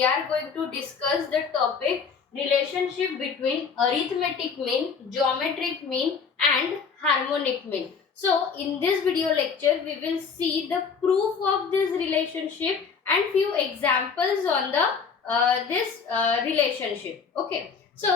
we are going to discuss the topic relationship between arithmetic mean, geometric mean and harmonic mean. So in this video lecture we will see the proof of this relationship and few examples on the this relationship. Okay. So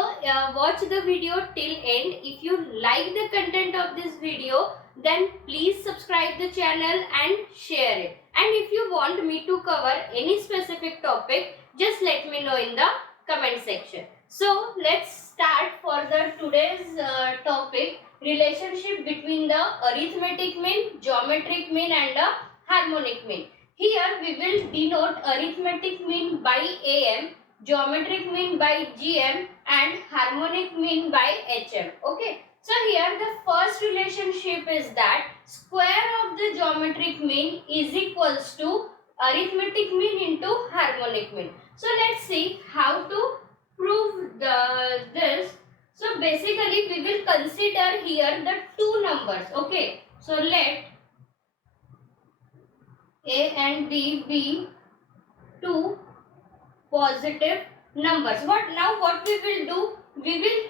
watch the video till end. If you like the content of this video, then please subscribe the channel and share it. And if you want me to cover any specific topic, just let me know in the comment section. So let's start further today's topic, relationship between the arithmetic mean, geometric mean and the harmonic mean. Here we will denote arithmetic mean by AM, geometric mean by GM and harmonic mean by HM. Okay. So here the first relationship is that square of the geometric mean is equals to arithmetic mean into harmonic mean. So let's see how to prove this. So basically we will consider here the two numbers. Okay. So let A and B be two positive numbers. What we will do? We will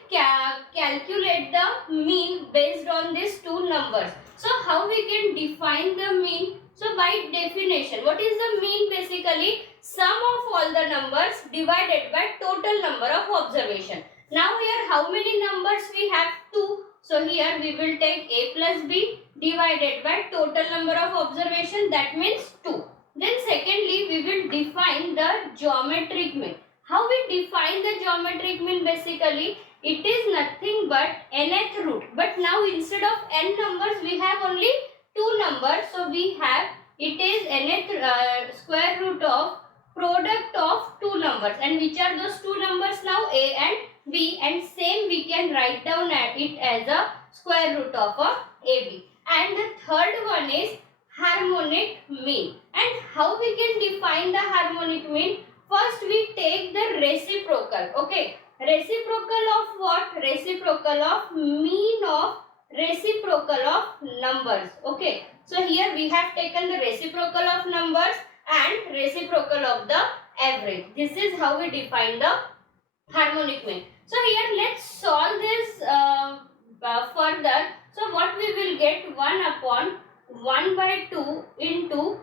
calculate the mean based on these two numbers. So how we can define the mean? So by definition, what is the mean? Basically sum of all the numbers divided by total number of observation. Now here how many numbers we have? 2. So here we will take A plus B divided by total number of observation, that means 2. Then secondly we will define the geometric mean. How we define the geometric mean? Basically it is nothing but nth root, but now instead of n numbers we have only 2 numbers. So we have it is nth square root of product of 2 numbers. And which are those 2 numbers now? A and B, and same we can write down at it as a square root of a AB. And the third one is harmonic mean. And how we can define the harmonic mean? First we take the reciprocal. Okay. Reciprocal of what? Reciprocal of mean of reciprocal of numbers. Okay. So here we have taken the reciprocal of numbers and reciprocal of the average. This is how we define the harmonic mean. So here let's solve this further. So what we will get? 1 upon 1 by 2 into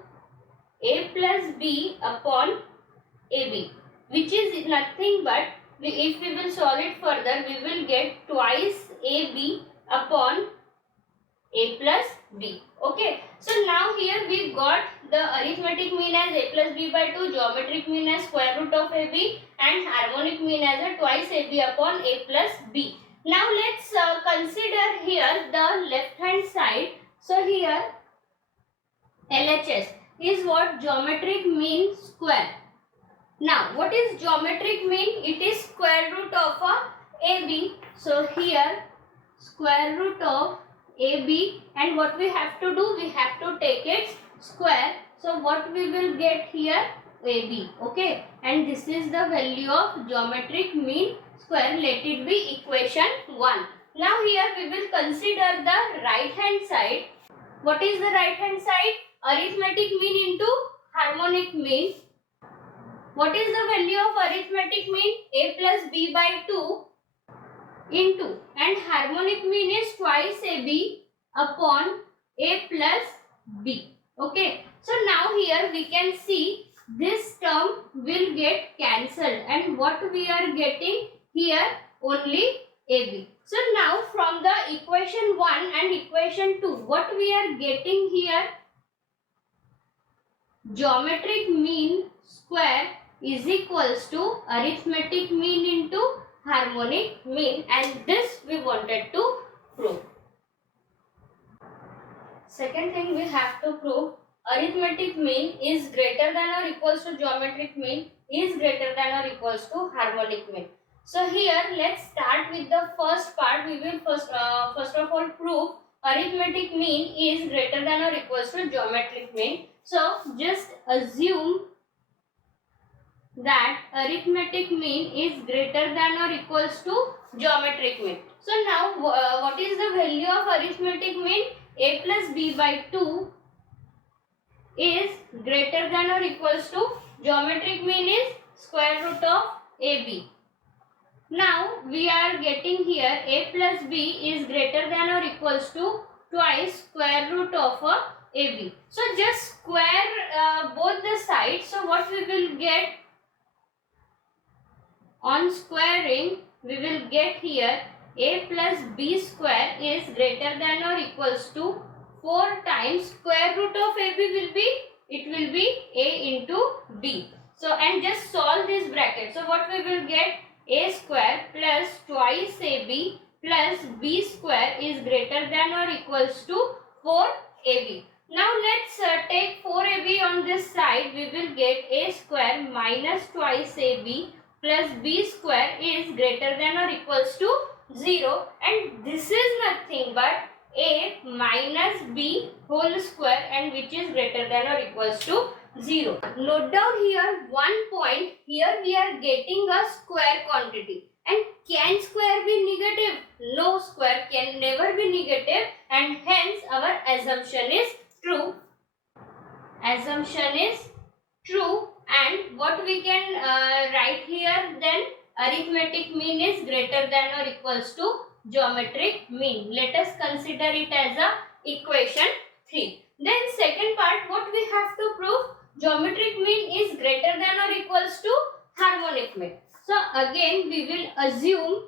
A plus B upon AB, which is nothing but, if we will solve it further, we will get twice AB upon A plus B. Okay. So now here we got the arithmetic mean as A plus B by 2, geometric mean as square root of AB and harmonic mean as a twice AB upon A plus B. Now let's consider here the left hand side. So here LHS is what? Geometric mean square. Now what is geometric mean? It is square root of a AB. So here square root of AB, and what we have to do? We have to take its square. So what we will get here? AB. Okay. And this is the value of geometric mean square. Let it be equation 1. Now here we will consider the right hand side. What is the right hand side? Arithmetic mean into harmonic mean. What is the value of arithmetic mean? A plus B by 2 into, and harmonic mean is twice AB upon A plus B. Okay. So now here we can see this term will get cancelled, and what we are getting here? Only AB. So now from the equation 1 and equation 2, what we are getting here? Geometric mean square is equals to arithmetic mean into harmonic mean, and this we wanted to prove. Second thing we have to prove, arithmetic mean is greater than or equals to geometric mean is greater than or equals to harmonic mean. So here let's start with the first part. We will first of all prove arithmetic mean is greater than or equals to geometric mean. So just assume that arithmetic mean is greater than or equals to geometric mean. So now what is the value of arithmetic mean? A plus B by 2 is greater than or equals to geometric mean is square root of AB. Now we are getting here a plus b is greater than or equals to twice square root of AB. So just square both the sides. So what we will get on squaring, we will get here a plus b square is greater than or equals to 4 times square root of AB will be, it will be a into b. So and just solve this bracket. So what we will get, a square plus twice AB plus b square is greater than or equals to 4AB. Now let's take 4AB on this side. We will get a square minus twice AB plus b square is greater than or equals to 0, and this is nothing but a minus b whole square, and which is greater than or equals to 0. Note down here one point. Here we are getting a square quantity, and can square be negative? No, square can never be negative, and hence our assumption is true. Assumption is true. And what we can write here then, arithmetic mean is greater than or equals to geometric mean. Let us consider it as a equation 3. Then second part, what we have to prove, geometric mean is greater than or equals to harmonic mean. So again we will assume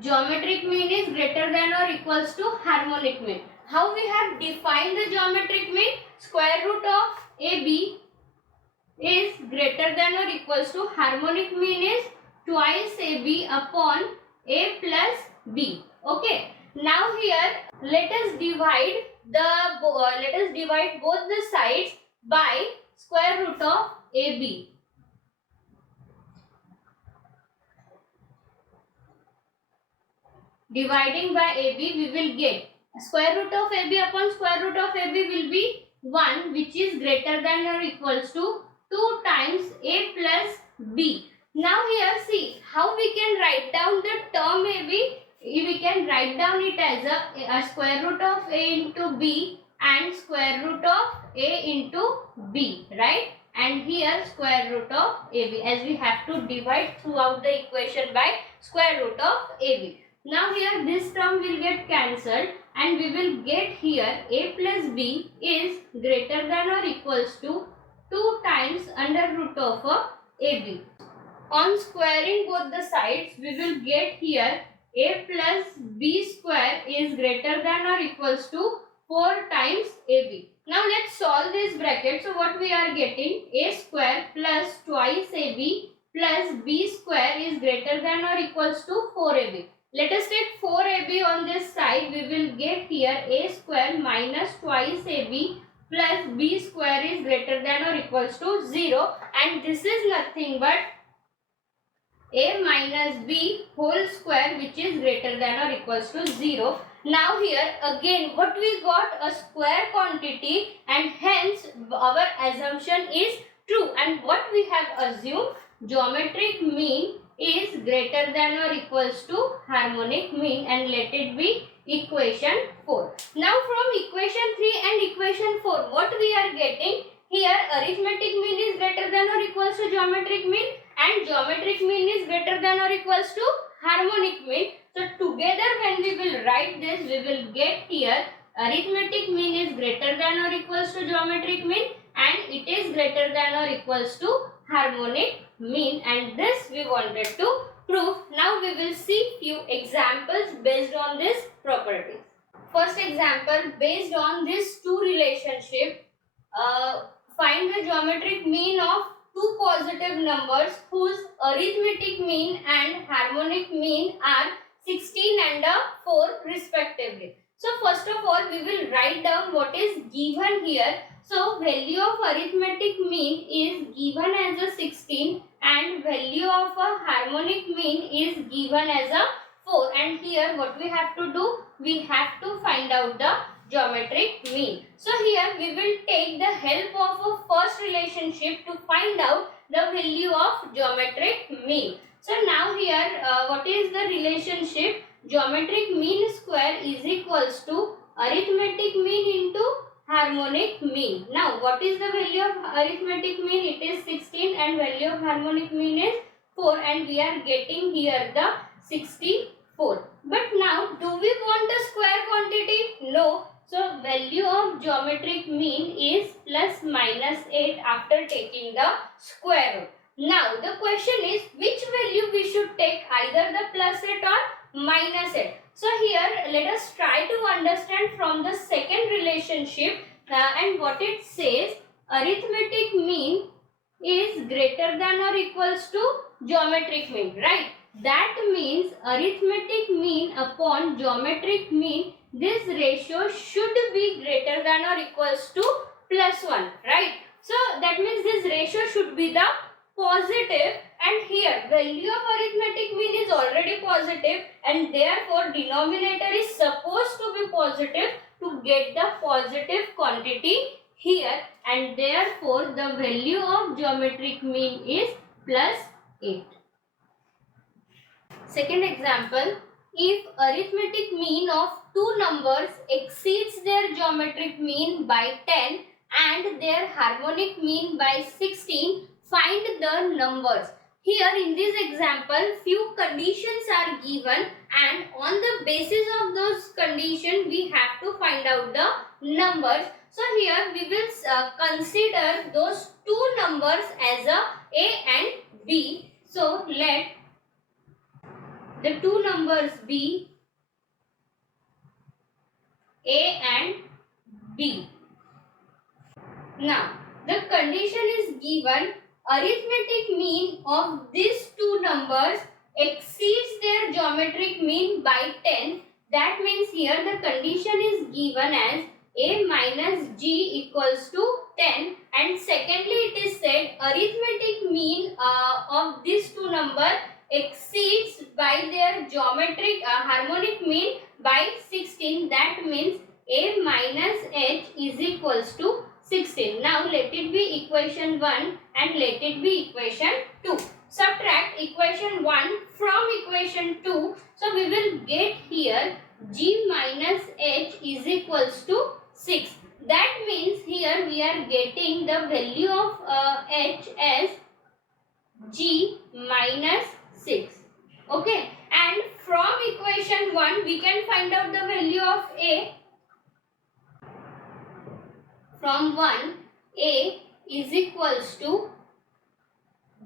geometric mean is greater than or equals to harmonic mean. How we have defined the geometric mean? Square root of AB is greater than or equals to harmonic mean is twice AB upon A plus B. Okay. Now here let us divide both the sides by square root of AB. Dividing by AB, we will get square root of AB upon square root of AB will be 1, which is greater than or equals to 2 times A plus B. Now here see how we can write down the term AB. We can write down it as a square root of A into B and square root of A into B, right? And here square root of AB, as we have to divide throughout the equation by square root of AB. Now here this term will get cancelled, and we will get here A plus B is greater than or equals to 2 times under root of AB. On squaring both the sides, we will get here A plus B square is greater than or equals to 4 times AB. Now let's solve this bracket. So what we are getting, A square plus twice AB plus B square is greater than or equals to 4AB. Let us take 4AB on this side. We will get here A square minus twice AB plus B square is greater than or equals to 0, and this is nothing but A minus B whole square, which is greater than or equals to 0. Now here again what we got, a square quantity, and hence our assumption is true. And what we have assumed, geometric mean is greater than or equals to harmonic mean, and let it be equation 4. Now from equation 3 and equation 4, what we are getting here, arithmetic mean is greater than or equals to geometric mean, and geometric mean is greater than or equals to harmonic mean. So together when we will write this, we will get here arithmetic mean is greater than or equals to geometric mean, and it is greater than or equals to harmonic mean, and this we wanted to prove. Now we will see few examples based on this property. First example, based on this two relationship, find the geometric mean of two positive numbers whose arithmetic mean and harmonic mean are 16 and 4 respectively. So first of all we will write down what is given here. So value of arithmetic mean is given as a 16 and value of a harmonic mean is given as a 4, and here what we have to do, we have to find out the geometric mean. So here we will take the help of a first relationship to find out the value of geometric mean. So now here what is the relationship? Geometric mean square is equals to arithmetic mean into harmonic mean. Now what is the value of arithmetic mean? It is 16 and value of harmonic mean is 4, and we are getting here the 64. But now do we want a square quantity? No. So value of geometric mean is plus minus 8 after taking the square root. Now the question is which value we should take, either the plus 8 or minus 8. So here let us try to understand from the second relationship, and what it says, arithmetic mean is greater than or equals to geometric mean, right? That means arithmetic mean upon geometric mean, this ratio should be greater than or equals to plus 1, right? So that means this ratio should be the positive, and here value of arithmetic mean is already positive, and therefore denominator is supposed to be positive to get the positive quantity here, and therefore the value of geometric mean is plus 8. Second example, if arithmetic mean of two numbers exceeds their geometric mean by 10 and their harmonic mean by 16, find the numbers. Here in this example, few conditions are given, and on the basis of those conditions we have to find out the numbers. So here we will consider those two numbers as a and B. So let the two numbers be A and B. Now the condition is given, arithmetic mean of these two numbers exceeds their geometric mean by 10. That means here the condition is given as A minus G equals to 10, and secondly it is said arithmetic mean of these two numbers exceeds by their geometric harmonic mean by 16. That means A minus H is equals to 16. Now let it be equation 1 and let it be equation 2. Subtract equation 1 from equation 2. So we will get here G minus H is equals to 6. That means here we are getting the value of H as G minus 6. Okay, and from equation 1 we can find out the value of A. From 1, A is equals to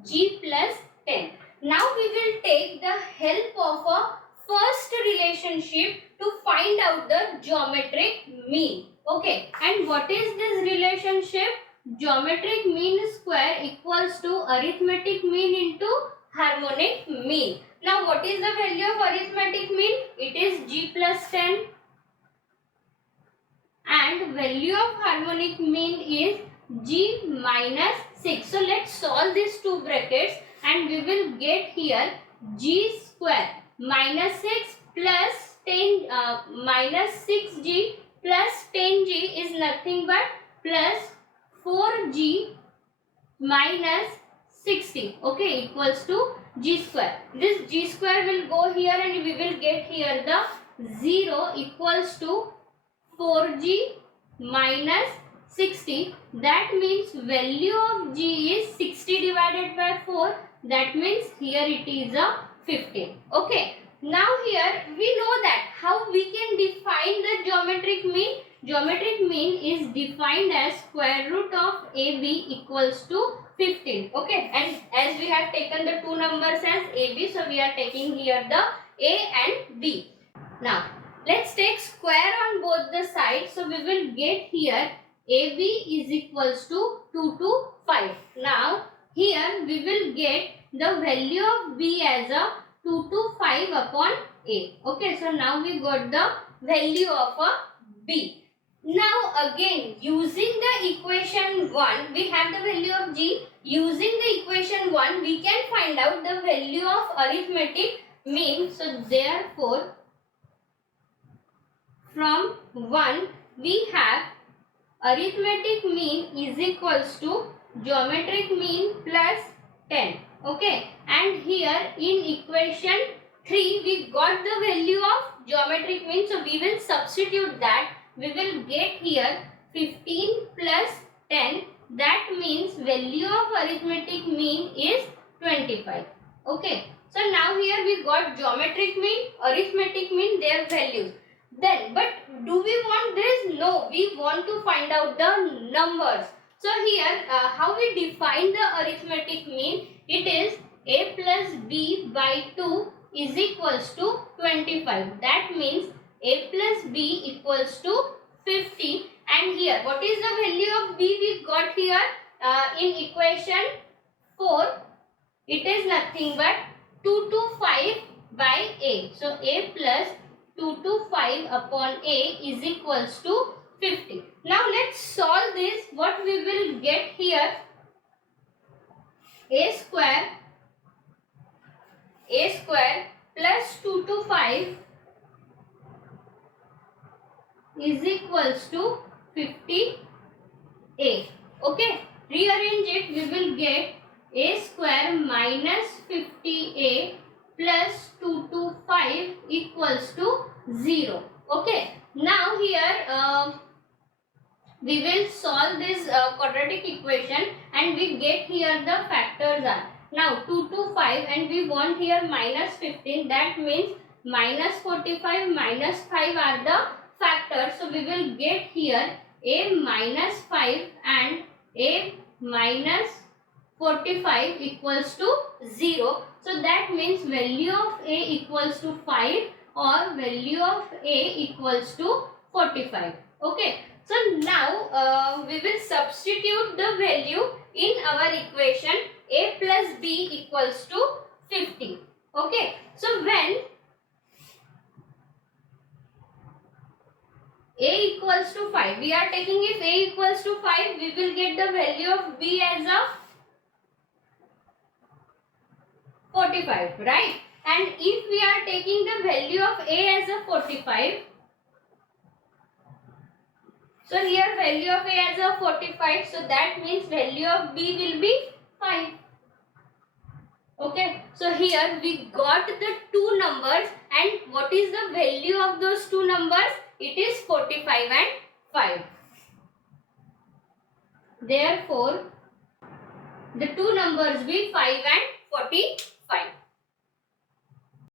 G plus 10. Now we will take the help of a first relationship to find out the geometric mean. Okay, and what is this relationship? Geometric mean square equals to arithmetic mean into harmonic mean. Now what is the value of arithmetic mean? It is G plus 10. And value of harmonic mean is G minus 6. So let's solve these two brackets and we will get here G square minus 6 plus 10 minus 6G plus 10G is nothing but plus 4G minus 60. Okay, equals to G square. This G square will go here and we will get here the 0 equals to 4G minus 60. That means value of G is 60 divided by 4. That means here it is a 15. Okay. Now here we know that how we can define the geometric mean. Geometric mean is defined as square root of AB equals to 15. Okay. And as we have taken the two numbers as AB, so we are taking here the A and B. Now let's take square on both the sides. So we will get here AB is equals to 2 to 5. Now here we will get the value of B as a 2 to 5 upon A. Okay, so now we got the value of a B. Now again using the equation 1, we have the value of G. Using the equation 1, we can find out the value of arithmetic mean. So therefore from 1 we have arithmetic mean is equals to geometric mean plus 10. Okay, and here in equation 3 we got the value of geometric mean, so we will substitute that. We will get here 15 plus 10, that means value of arithmetic mean is 25. Okay. So now here we got geometric mean, arithmetic mean, their values. Then, but do we want this? No, we want to find out the numbers. So here, how we define the arithmetic mean? It is a plus b by 2 is equals to 25. That means a plus b equals to 50. And here, what is the value of b we got here in equation 4? It is nothing but 2 to 5 by a. So a plus 2 to 5 upon a is equals to 50. Now let's solve this. What we will get here? A square plus 2 to 5 is equals to 50a. Okay. Rearrange it. We will get a square minus 50a plus 2 to 5 equals to 0. Okay. Now here we will solve this quadratic equation and we get here the factors are. Now 2 to 5 and we want here minus 15. That means minus 45 minus 5 are the factors. So we will get here a minus 5 and a minus 45 equals to 0. So that means value of a equals to 5 or value of a equals to 45. Okay. So now we will substitute the value in our equation a plus b equals to 50. Okay. So when a equals to 5, we are taking if a equals to 5, we will get the value of b as a 45, right? And if we are taking the value of a as a 45, so here value of a as a 45, so that means value of b will be 5. Okay, so here we got the two numbers and what is the value of those two numbers? It is 45 and 5. Therefore, the two numbers be 5 and 45.